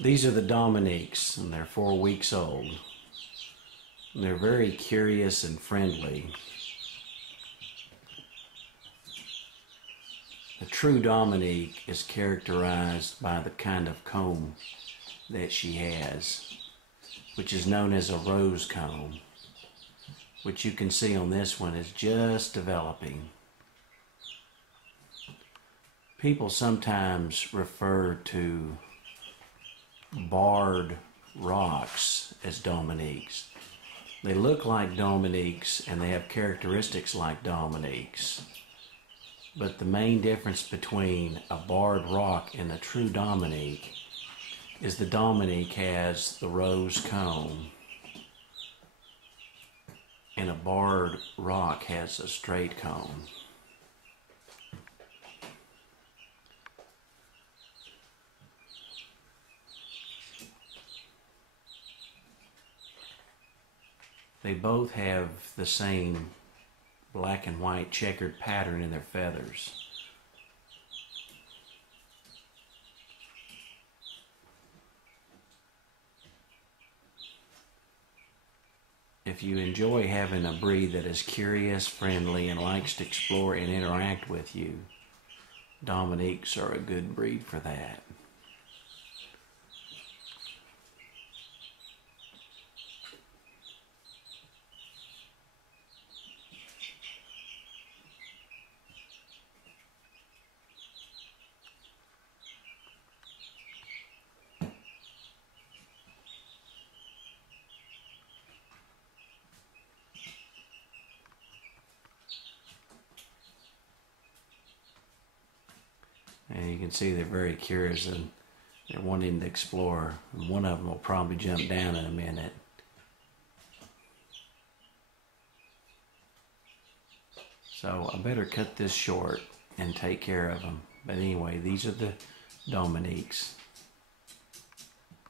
These are the Dominiques, and they're 4 weeks old. And they're very curious and friendly. The true Dominique is characterized by the kind of comb that she has, which is known as a rose comb, which you can see on this one is just developing. People sometimes refer to barred rocks as Dominiques. They look like Dominiques and they have characteristics like Dominiques. But the main difference between a barred rock and a true Dominique is the Dominique has the rose comb and a barred rock has a straight comb. They both have the same black and white checkered pattern in their feathers. If you enjoy having a breed that is curious, friendly, and likes to explore and interact with you, Dominiques are a good breed for that. And you can see they're very curious and they're wanting to explore. And one of them will probably jump down in a minute. So I better cut this short and take care of them. But anyway, these are the Dominiques.